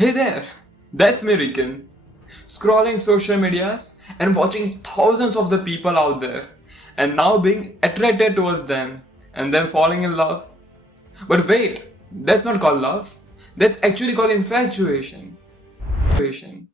Hey there, that's me Rikin. Scrolling social medias and watching thousands of the people out there and now being attracted towards them and then falling in love. But wait, that's not called love. That's actually called infatuation. Infatuation.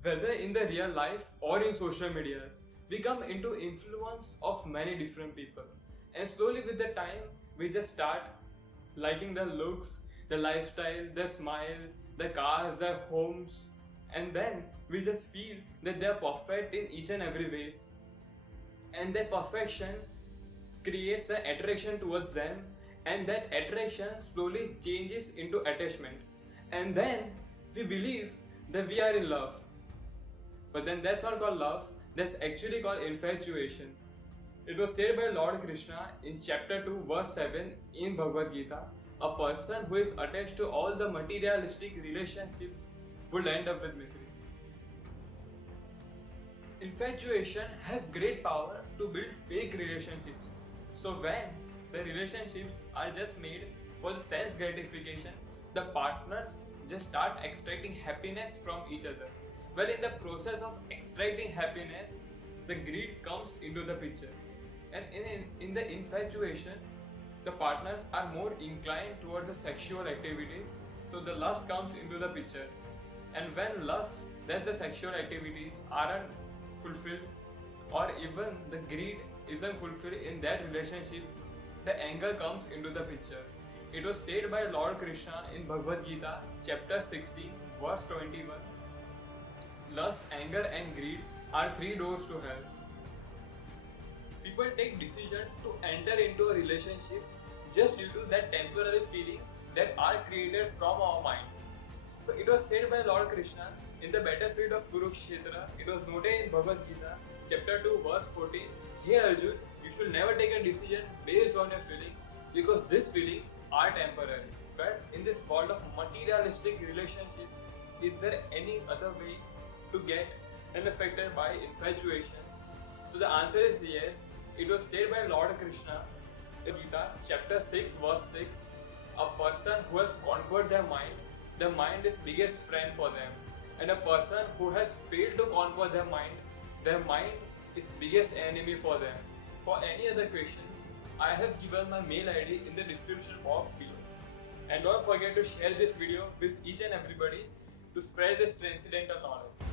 Whether in the real life or in social medias, we come into influence of many different people. And slowly with the time, we just start liking their looks, their lifestyle, their smile, their cars, their homes. And then we just feel that they are perfect in each and every way. And that perfection creates an attraction towards them, and that attraction slowly changes into attachment. And then we believe that we are in love, but then that's not called love, that's actually called infatuation. It was said by Lord Krishna in chapter 2, verse 7 in Bhagavad Gita: a person who is attached to all the materialistic relationships would end up with misery. Infatuation has great power to build fake relationships. So, when the relationships are just made for the sense gratification, the partners just start extracting happiness from each other. Well, in the process of extracting happiness, the greed comes into the picture. And in the infatuation, the partners are more inclined toward the sexual activities, so the lust comes into the picture. And when lust, that's the sexual activities, aren't fulfilled, or even the greed isn't fulfilled in that relationship, the anger comes into the picture. It was said by Lord Krishna in Bhagavad Gita, chapter 16, verse 21. Lust, anger, and greed are three doors to hell. People take decision to enter into a relationship just due to that temporary feeling that are created from our mind. So it was said by Lord Krishna in the battlefield of Kurukshetra. It was noted in Bhagavad Gita, chapter 2, verse 14. Hey Arjun, you should never take a decision based on your feeling, because these feelings are temporary. But in this world of materialistic relationships, is there any other way to get unaffected by infatuation? So the answer is yes. It was said by Lord Krishna in Gita, chapter 6, verse 6. A person who has conquered their mind is biggest friend for them. And a person who has failed to conquer their mind is biggest enemy for them. For any other questions, I have given my mail ID in the description box below. And don't forget to share this video with each and everybody to spread this transcendental knowledge.